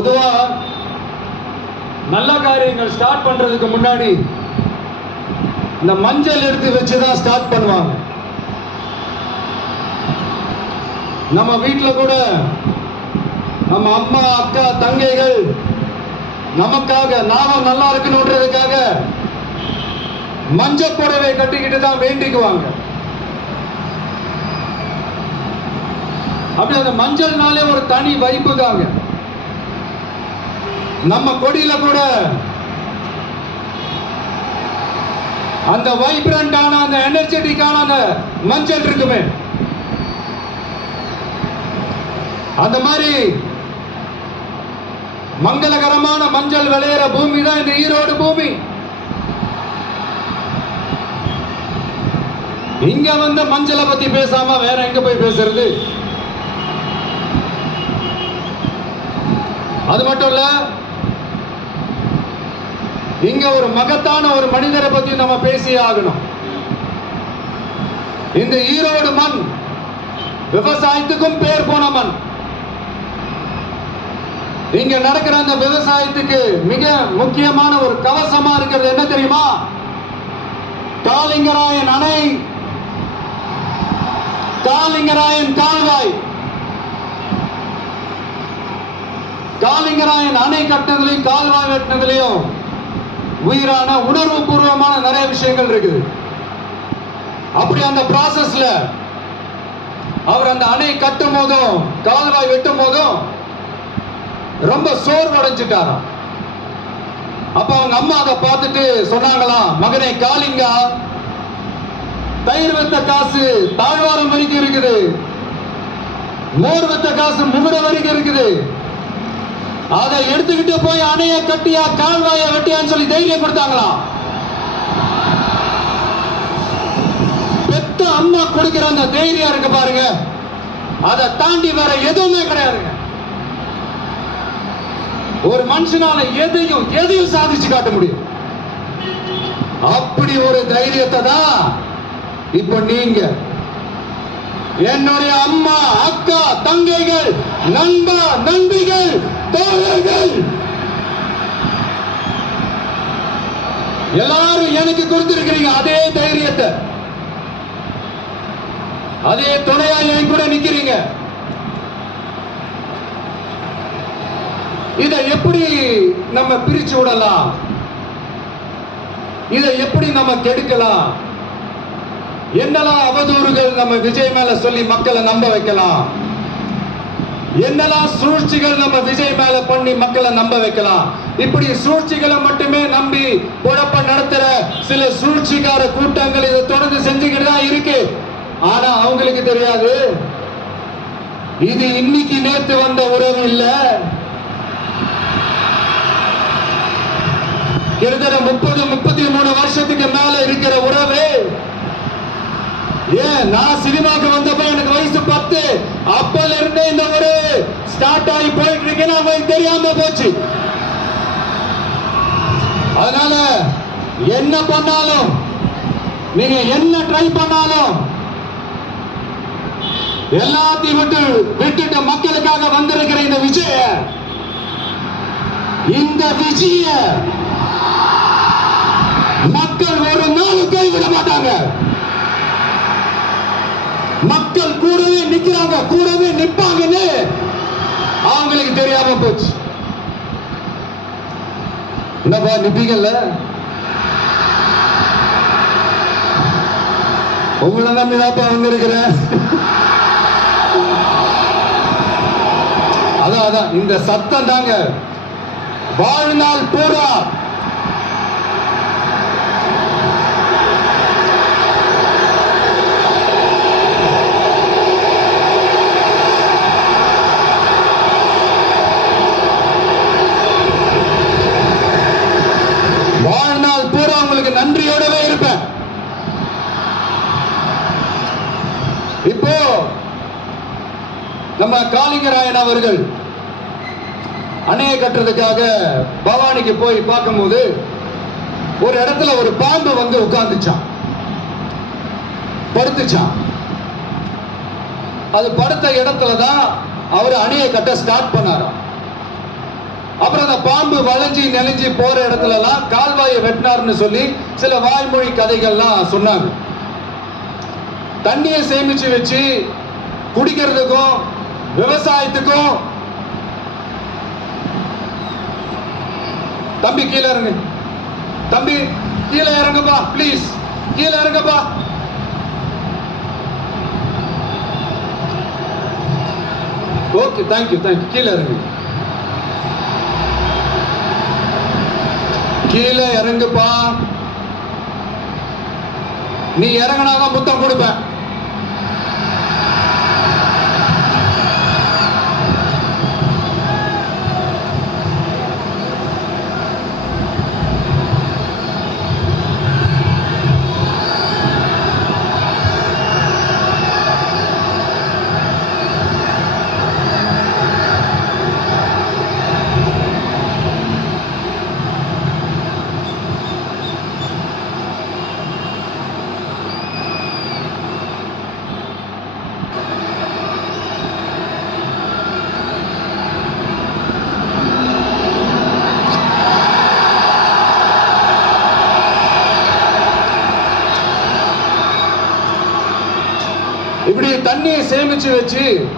பொதுவா நல்ல காரியங்கள் ஸ்டார்ட் பண்றதுக்கு முன்னாடி இந்த மஞ்சள் எடுத்து வச்சுதான் ஸ்டார்ட் பண்ணுவாங்க. நம்ம வீட்டில் கூட நம்ம அம்மா, அக்கா, தங்கைகள் நமக்காக நாம நல்லா இருக்கணும்ன்றதுக்காக மஞ்சள் புடவை கட்டிக்கிட்டு தான் வேண்டிக்குவாங்க. அப்படி அந்த மஞ்சள்னாலே ஒரு தனி வைப்பு தாங்க. நம்ம கொடியில கூட அந்த வைப்ரண்டான, அந்த எனர்ஜெட்டிக்கான அந்த மஞ்சள் இருக்குமே, அந்த மாதிரி மங்களகரமான மஞ்சள் விளையிற பூமி தான் இந்த ஈரோடு பூமி. இங்க வந்து மஞ்சளை பத்தி பேசாம வேற எங்க போய் பேசுறது? அது மட்டும் இல்ல, இங்க ஒரு மகத்தான ஒரு மனிதரை பத்தி நம்ம பேசியே ஆகணும். இந்த ஈரோடு மண் விவசாயத்துக்கும் பேர் போன மண். இங்க நடக்கிற அந்த விவசாயத்துக்கு மிக முக்கியமான ஒரு கவசமா இருக்கிறது என்ன தெரியுமா? காலிங்கராயன் அணை, காலிங்கராயன் கால்வாய். காலிங்கராயன் அணை கட்டினதுலையும் கால்வாய் வெட்டினதுலையும் உயிரான உணர்வு பூர்வமான நிறைய விஷயங்கள் இருக்குது. அப்படி அந்த ப்ராசஸ்ல அவர் அந்த அணை கட்டும் போதும் கால்வாய் வெட்டும் போதும் ரொம்ப சோர்வடைஞ்சிட்டாராம். அப்ப அவங்க அம்மா அதை பார்த்துட்டு சொன்னாங்களாம், மகனே காளிங்கா, தயிர் வித்த காசு தாழ்வாரம் வரைக்கும் இருக்குது, மோர் வித்த காசு முகுட வரைக்கும் இருக்குது, அதை எடுத்துக்கிட்டு போய் அணைய கட்டியா கால்வாய வெட்டியான்னு சொல்லி தைரியம் கொடுத்தாங்களாம். பெத்த அம்மா கொடுக்கிற அந்த தைரியம் இருக்கு பாருங்க, அதை தாண்டி வேற எதுவுமே கிடையாதுங்க. ஒரு மனுஷனால எதையும் சாதிச்சு காட்ட முடியும். அப்படி ஒரு தைரியத்தை தான் இப்ப நீங்க, என்னுடைய அம்மா, அக்கா, தங்கைகள், நண்பா, நண்பிகள், தோழர்கள் எல்லாரும் எனக்கு கொடுத்திருக்கிறீங்க. அதே தைரியத்தை, அதே துணையா என் கூட நிக்கிறீங்க. இதை எப்படி நம்ம பிரிச்சு விடலாம்? இதை எப்படி நம்ம கெடுக்கலாம்? என்னெல்லாம் அவதூறுகள் நம்ம விஜய் மேல சொல்லி மக்களை நம்ப வைக்கலாம்? என்னெல்லாம் சூழ்ச்சிகள் நம்ம விஜய் மேல பண்ணி மக்களை நம்ப வைக்கலாம்? இப்படி சூழ்ச்சிகளை மட்டுமே நம்பி குழப்ப நடத்துற சில சூழ்ச்சிக்கார கூட்டங்கள் இதை தொடர்ந்து செஞ்சுக்கிட்டு தான் இருக்கு. ஆனா அவங்களுக்கு தெரியாது, இது இன்னைக்கு நேத்து வந்த உறவு இல்ல. கிட்டத்தட்ட 30-33 வருஷத்துக்கு மேல இருக்கிற உறவு. ஏன், நான் சினிமாக்கு வந்தப்ப எனக்கு வயசு 10, அப்பல இருந்தே இந்த ஒரு ஸ்டார்ட் ஆகி போயிட்டு இருக்கேன்னு அவங்களுக்கு தெரியாம போச்சு. அதனால என்ன பண்ணாலும், நீங்க என்ன ட்ரை பண்ணாலும், எல்லாத்தையும் விட்டுட்டு மக்களுக்காக வந்திருக்கிற இந்த விஜய மக்கள் ஒரு நாள் கைவிட மாட்டாங்க. மக்கள் கூடவே நிக்கிறாங்க, கூடவே நிப்பாங்கன்னு அவங்களுக்கு தெரியாம போச்சு. என்னப்பா நிப்பீங்கல்ல? உங்களை நம்பிதாப்பா வந்திருக்கிறேன். அதான் இந்த சத்தம் தாங்க வாழ்நாள் பூரா உங்களுக்கு நன்றியோடவே இருப்பேன். இப்போ நம்ம காளிங்கராயன் அவர்கள் அணையை கட்டுறதுக்காக பவானிக்கு போய் பார்க்கும்போது ஒரு இடத்துல ஒரு பாம்பு வந்து உட்கார்ந்துச்சான், படுத்துச்சான். அது படுத்த இடத்துல தான் அவர் அணையை கட்ட ஸ்டார்ட் பண்ணாராம். அப்புறம் அந்த பாம்பு வளைஞ்சி நெளிஞ்சி போற இடத்துல எல்லாம் கால்வாயை வெட்டினார்னு சொல்லி சில வாய்மொழி கதைகள்லாம் சொன்னாங்க. தண்ணியை சேமிச்சு வச்சு குடிக்கிறதுக்கும் விவசாயத்துக்கும். தம்பி கீழே இறங்கு, தம்பி கீழே இறங்குப்பா, பிளீஸ் கீழே இறங்குப்பா. Okay, thank you thank you. கீழே இறங்கு, கீழே இறங்குப்பா. நீ இறங்கினாதான் முத்தம் கொடுப்பேன். இப்படி தண்ணியை சேமிச்சு வச்சு